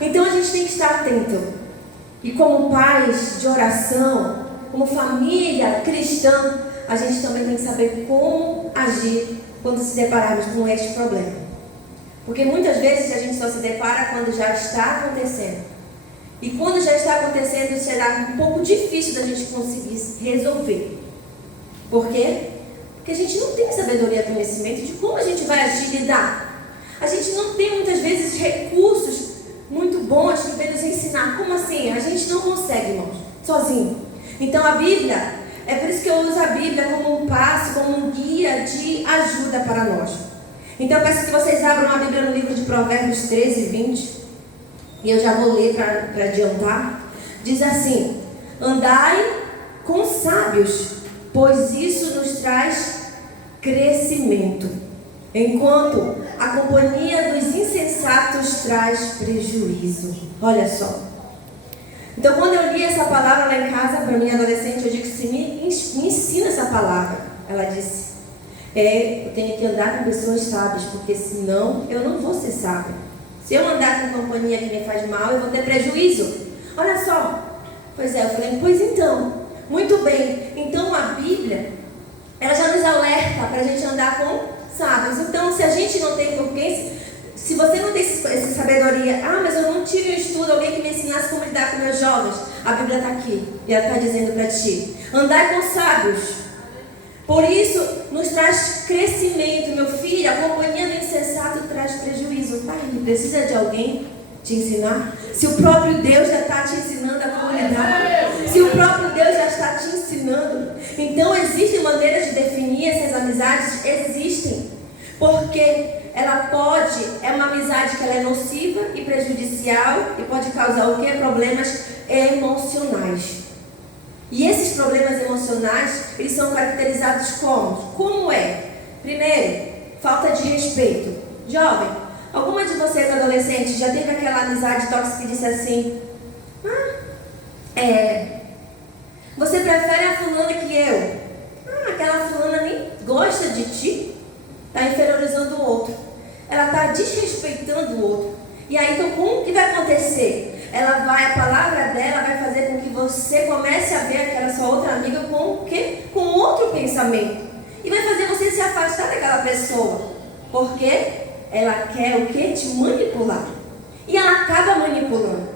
Então a gente tem que estar atento. E como pais de oração, como família cristã, a gente também tem que saber como agir quando se depararmos com este problema. Porque muitas vezes a gente só se depara quando já está acontecendo. E quando já está acontecendo, será um pouco difícil da gente conseguir resolver. Por quê? Porque a gente não tem sabedoria e conhecimento de como a gente vai agir e lidar. A gente não tem muitas vezes recursos muito bons que vem nos ensinar. Como assim? A gente não consegue, irmãos, sozinho. Então a Bíblia, é por isso que eu uso a Bíblia como um passo, como um guia de ajuda para nós. Então eu peço que vocês abram a Bíblia no livro de Provérbios 13, 20. E eu já vou ler para adiantar. Diz assim: andai com sábios, pois isso nos traz crescimento, enquanto a companhia dos insensatos traz prejuízo. Olha só. Então, quando eu li essa palavra lá em casa, para minha adolescente, eu disse: me ensina essa palavra. Ela disse: eu tenho que andar com pessoas sábias, porque senão eu não vou ser sábia. Se eu andar com companhia que me faz mal, eu vou ter prejuízo. Olha só. Pois é, eu falei: pois então, muito bem. Então a Bíblia, ela já nos alerta para a gente andar com sábios. Então, se a gente não tem confiança, se você não tem essa sabedoria, mas eu não tive um estudo, alguém que me ensinasse como lidar com meus jovens, a Bíblia está aqui e ela está dizendo para ti: andai com sábios. Por isso, nos traz crescimento, meu filho. A companhia do insensato traz prejuízo. Tá aí, precisa de alguém te ensinar? Se o próprio Deus já está te ensinando a como lidar, se o próprio Deus já está te ensinando, então existem maneiras de definir essas amizades? Existem, porque ela é uma amizade que ela é nociva e prejudicial e pode causar o quê? Problemas emocionais. E esses problemas emocionais, eles são caracterizados como? Como é? Primeiro, falta de respeito. Jovem, alguma de vocês adolescentes já teve aquela amizade tóxica que disse assim: você prefere a fulana que eu? Aquela fulana nem gosta de ti. Está inferiorizando o outro. Ela está desrespeitando o outro. E aí, então, como que vai acontecer? A palavra dela vai fazer com que você comece a ver aquela sua outra amiga com o quê? Com outro pensamento. E vai fazer você se afastar daquela pessoa. Porque ela quer o quê? Te manipular. E ela acaba manipulando.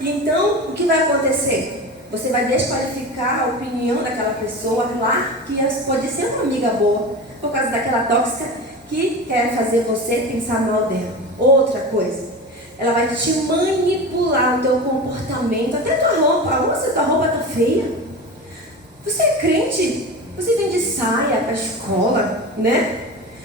Então, o que vai acontecer? Você vai desqualificar a opinião daquela pessoa lá, que pode ser uma amiga boa, por causa daquela tóxica que quer fazer você pensar mal dela. Outra coisa, ela vai te manipular o teu comportamento, até tua roupa. Nossa, tua roupa tá feia. Você é crente? Você vem de saia para a escola, né?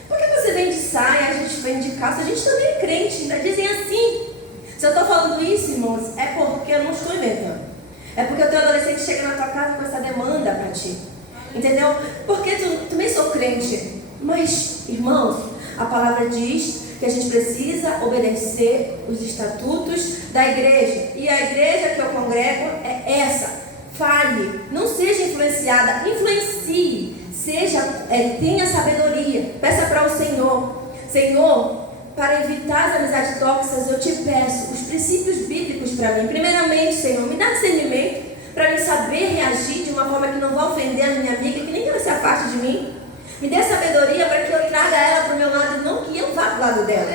Por que você vem de saia, a gente vem de calça? A gente também é crente, ainda dizem assim. Se eu estou falando isso, irmãos, é porque eu não estou inventando. É porque o teu adolescente chega na tua casa com essa demanda para ti. Entendeu? Porque tu também sou crente. Mas, irmãos, a palavra diz que a gente precisa obedecer os estatutos da igreja. E a igreja que eu congrego é essa. Fale, não seja influenciada, influencie. Tenha sabedoria. Peça para o Senhor: Senhor, para evitar as amizades tóxicas, eu te peço os princípios bíblicos para mim. Primeiramente, Senhor, me dá discernimento para me saber reagir de uma forma que não vá ofender a minha amiga, que nem que ela se afaste de mim. Me dê sabedoria para que eu traga ela para o meu lado e não que eu vá para o lado dela.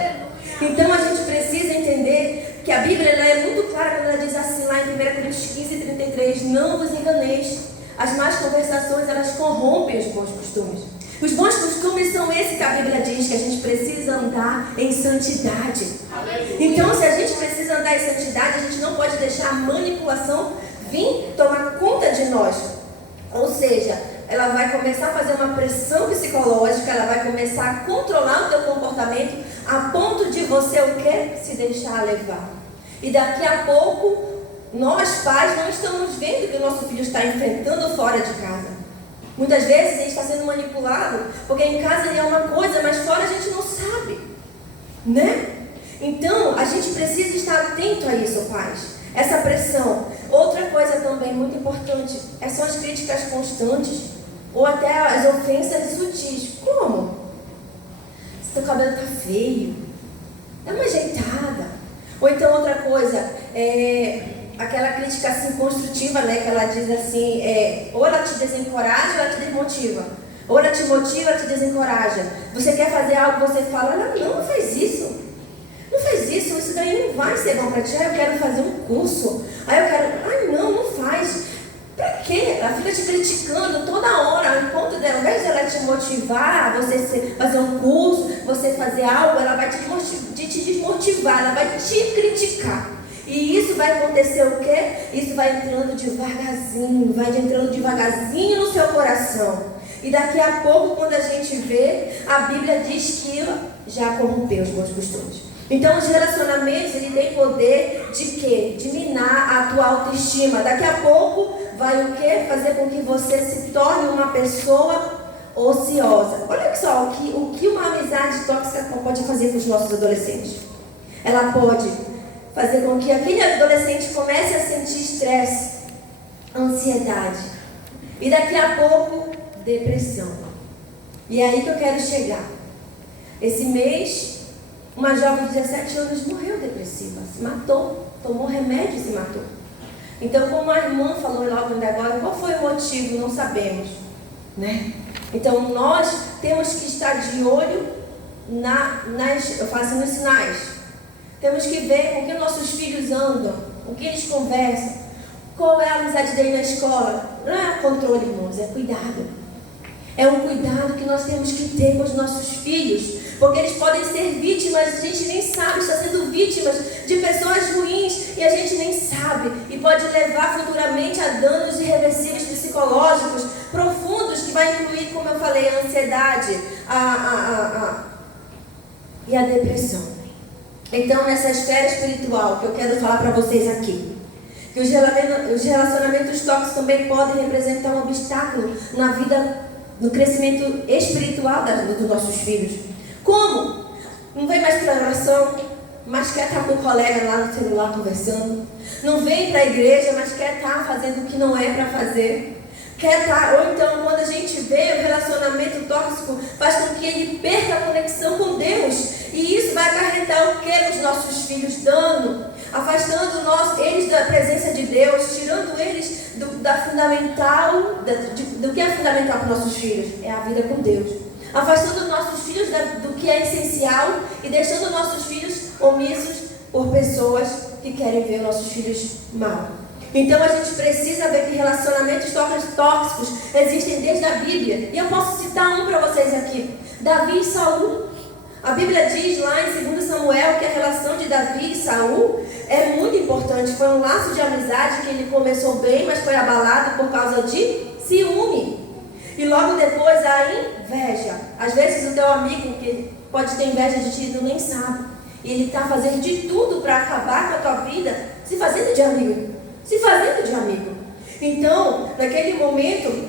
Então a gente precisa entender que a Bíblia ela é muito clara quando ela diz assim lá em 1 Coríntios 15, 33: não vos enganeis, as más conversações elas corrompem os bons costumes. Os bons costumes são esses que a Bíblia diz que a gente precisa andar em santidade. Então, se a gente precisa andar em santidade, a gente não pode deixar a manipulação vir tomar conta de nós. Ou seja, ela vai começar a fazer uma pressão psicológica, ela vai começar a controlar o teu comportamento a ponto de você o quê? Se deixar levar. E daqui a pouco, nós pais não estamos vendo o que o nosso filho está enfrentando fora de casa. Muitas vezes a gente está sendo manipulado, porque em casa é uma coisa, mas fora a gente não sabe, né? Então, a gente precisa estar atento a isso, pais. Essa pressão. Outra coisa também muito importante são as críticas constantes, ou até as ofensas sutis. Como? Se teu cabelo está feio, dá uma ajeitada. Ou então outra coisa, aquela crítica assim construtiva, né? Que ela diz assim, ou ela te desencoraja ou ela te desmotiva. Ou ela te motiva ou ela te desencoraja. Você quer fazer algo, você fala, não faz isso. Não faz isso daí não vai ser bom para ti. Eu quero fazer um curso. Não faz. Pra quê? Ela fica te criticando toda hora. Ao ponto dela, ao invés de ela te motivar, você fazer um curso, você fazer algo, ela vai te desmotivar, ela vai te criticar. E isso vai acontecer o quê? Isso vai entrando devagarzinho no seu coração. E daqui a pouco, quando a gente vê, a Bíblia diz que já corrompeu os bons costumes. Então, os relacionamentos, ele tem poder de quê? De minar a tua autoestima. Daqui a pouco, vai o quê? Fazer com que você se torne uma pessoa ociosa. Olha só o que uma amizade tóxica pode fazer com os nossos adolescentes. Ela pode fazer com que aquele adolescente comece a sentir estresse, ansiedade. E daqui a pouco, depressão. E é aí que eu quero chegar. Esse mês, uma jovem de 17 anos morreu depressiva, se matou, tomou remédio e se matou. Então, como a irmã falou logo ainda agora, qual foi o motivo? Não sabemos, né? Então, nós temos que estar de olho nos sinais. Temos que ver com que nossos filhos andam, com que eles conversam, qual é a amizade dele na escola. Não é controle, irmãos, é cuidado. É um cuidado que nós temos que ter com os nossos filhos. Porque eles podem ser vítimas, a gente nem sabe, está sendo vítimas de pessoas ruins e a gente nem sabe. E pode levar futuramente a danos irreversíveis psicológicos profundos, que vai incluir, como eu falei, a ansiedade e a depressão. Então, nessa esfera espiritual que eu quero falar para vocês aqui, que os relacionamentos tóxicos também podem representar um obstáculo na vida, no crescimento espiritual dos nossos filhos. Como? Não vem mais para a oração, mas quer estar com o colega lá no celular conversando. Não vem para a igreja, mas quer estar fazendo o que não é para fazer. Ou então, quando a gente vê o relacionamento tóxico, faz com que ele perca a conexão com Deus. E isso vai acarretar o que nos nossos filhos? Dano, afastando eles da presença de Deus, tirando eles do que é fundamental para os nossos filhos, é a vida com Deus. Afastando nossos filhos do que é essencial e deixando nossos filhos omissos por pessoas que querem ver nossos filhos mal. Então a gente precisa ver que relacionamentos tóxicos existem desde a Bíblia. E eu posso citar um para vocês aqui: Davi e Saul. A Bíblia diz lá em 2 Samuel que a relação de Davi e Saul é muito importante. Foi um laço de amizade que ele começou bem, mas foi abalado por causa de ciúme. E logo depois a inveja. Às vezes o teu amigo que pode ter inveja de ti, tu nem sabe. E ele está fazendo de tudo para acabar com a tua vida, se fazendo de amigo. Então, naquele momento,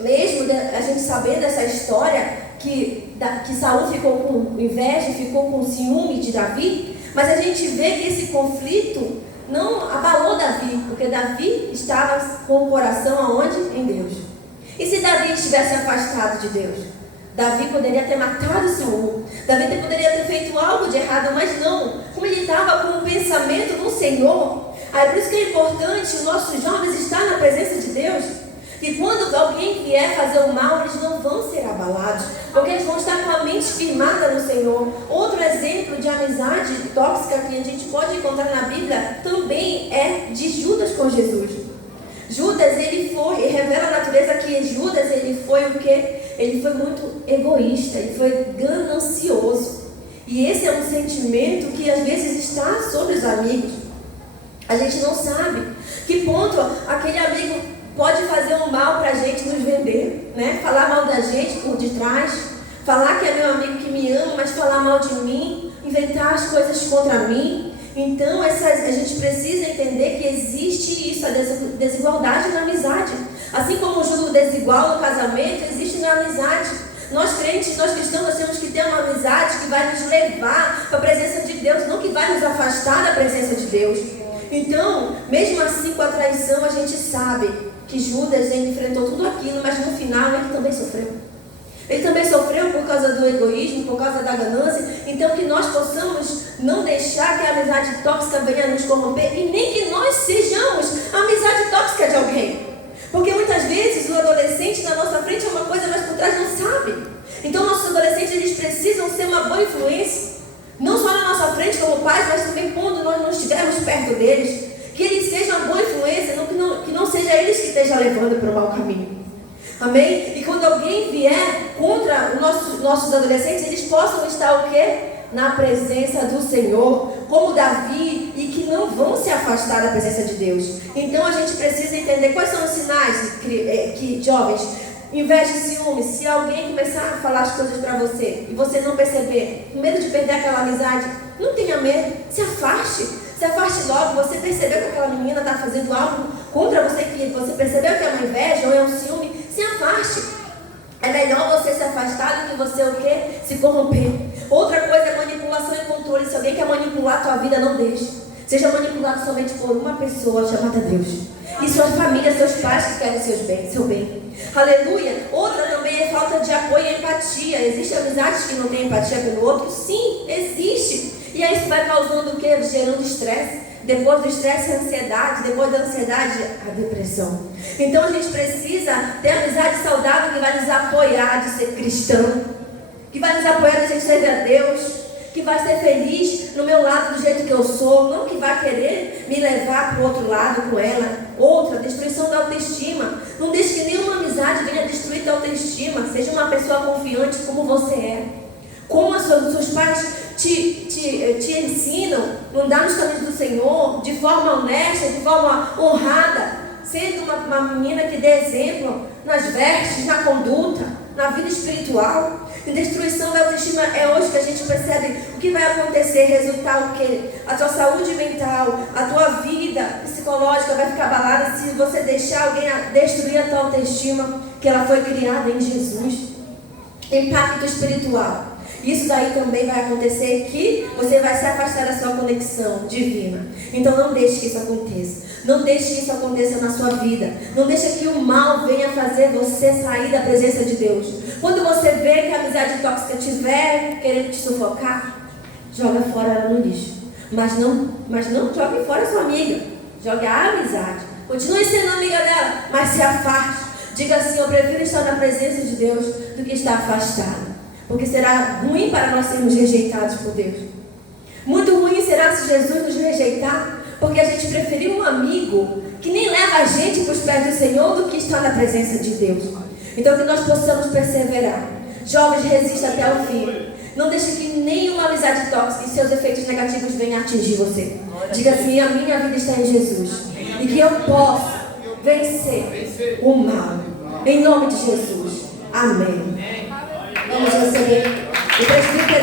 mesmo a gente sabendo dessa história, que Saul ficou com inveja, ficou com ciúme de Davi, mas a gente vê que esse conflito não abalou Davi, porque Davi estava com o coração aonde? Em Deus. E se Davi estivesse afastado de Deus? Davi poderia ter matado Saul. Davi poderia ter feito algo de errado, mas não. Como ele estava com o pensamento no Senhor, aí por isso que é importante os nossos jovens estar na presença de Deus. E quando alguém vier fazer o mal, eles não vão ser abalados, porque eles vão estar com a mente firmada no Senhor. Outro exemplo de amizade tóxica que a gente pode encontrar na Bíblia também é de Judas com Jesus. Judas, revela a natureza que Judas, ele foi o quê? Ele foi muito egoísta, ele foi ganancioso. E esse é um sentimento que às vezes está sobre os amigos. A gente não sabe que ponto aquele amigo pode fazer um mal para a gente, nos vender, né? Falar mal da gente por detrás, falar que é meu amigo que me ama, mas falar mal de mim, inventar as coisas contra mim. Então, a gente precisa entender que existe isso, a desigualdade na amizade. Assim como o julgo desigual no casamento, existe na amizade. Nós crentes, nós cristãos, nós temos que ter uma amizade que vai nos levar para a presença de Deus, não que vai nos afastar da presença de Deus. Então, mesmo assim, com a traição, a gente sabe que Judas enfrentou tudo aquilo, mas no final ele também sofreu. Ele também sofreu por causa do egoísmo, por causa da ganância. Então que nós possamos não deixar que a amizade tóxica venha nos corromper e nem que nós sejamos a amizade tóxica de alguém. Porque muitas vezes o adolescente na nossa frente é uma coisa, mas por trás não sabe. Então nossos adolescentes, eles precisam ser uma boa influência. Não só na nossa frente como pais, mas também quando nós não estivermos perto deles. Que eles sejam uma boa influência, que não seja eles que estejam levando para o mau caminho. Amém? E quando alguém vier contra os nossos adolescentes, eles possam estar o quê? Na presença do Senhor, como Davi, e que não vão se afastar da presença de Deus. Então a gente precisa entender quais são os sinais que jovens, inveja e ciúme. Se alguém começar a falar as coisas para você e você não perceber, com medo de perder aquela amizade, não tenha medo, se afaste. Se afaste logo. Você percebeu que aquela menina está fazendo algo contra você, que você percebeu que é uma inveja ou é um ciúme, se afaste. É melhor você se afastar do que você o quê? Se corromper. Outra coisa é manipulação e controle. Se alguém quer manipular a tua vida, não deixe. Seja manipulado somente por uma pessoa chamada Deus. E sua família, seus pais que querem seu bem. Aleluia. Outra também é falta de apoio e empatia. Existem amizades que não têm empatia pelo outro? Sim, existe. E aí isso vai causando o quê? Gerando estresse. Depois do estresse, a ansiedade. Depois da ansiedade, a depressão. Então a gente precisa ter amizade saudável que vai nos apoiar de ser cristão, que vai nos apoiar de a gente servir a Deus, que vai ser feliz no meu lado do jeito que eu sou, não que vai querer me levar para o outro lado com ela. Outra, destruição da autoestima. Não deixe que nenhuma amizade venha destruir tua autoestima. Seja uma pessoa confiante como você é. Como os seus pais te ensinam a andar nos caminhos do Senhor, de forma honesta, de forma honrada, sendo uma menina que dê exemplo nas vestes, na conduta, na vida espiritual. E destruição da autoestima é hoje que a gente percebe o que vai acontecer, resultar o quê? A tua saúde mental, a tua vida psicológica vai ficar abalada se você deixar alguém destruir a tua autoestima, que ela foi criada em Jesus. Impacto espiritual. Isso daí também vai acontecer, que você vai se afastar da sua conexão divina. Então não deixe que isso aconteça. Não deixe que isso aconteça na sua vida. Não deixe que o mal venha fazer você sair da presença de Deus. Quando você vê que a amizade tóxica estiver querendo te sufocar, joga fora ela no lixo. Mas não jogue fora a sua amiga. Jogue a amizade. Continue sendo amiga dela, mas se afaste. Diga assim: eu prefiro estar na presença de Deus do que estar afastado. Porque será ruim para nós sermos rejeitados por Deus. Muito ruim será se Jesus nos rejeitar, porque a gente preferiu um amigo que nem leva a gente para os pés do Senhor do que estar na presença de Deus. Então que nós possamos perseverar. Jovens, resista até o fim. Não deixe que nenhuma amizade tóxica e seus efeitos negativos venham atingir você. Diga assim: a minha vida está em Jesus. E que eu posso vencer o mal. Em nome de Jesus. Amém. Vamos receber o presbítero.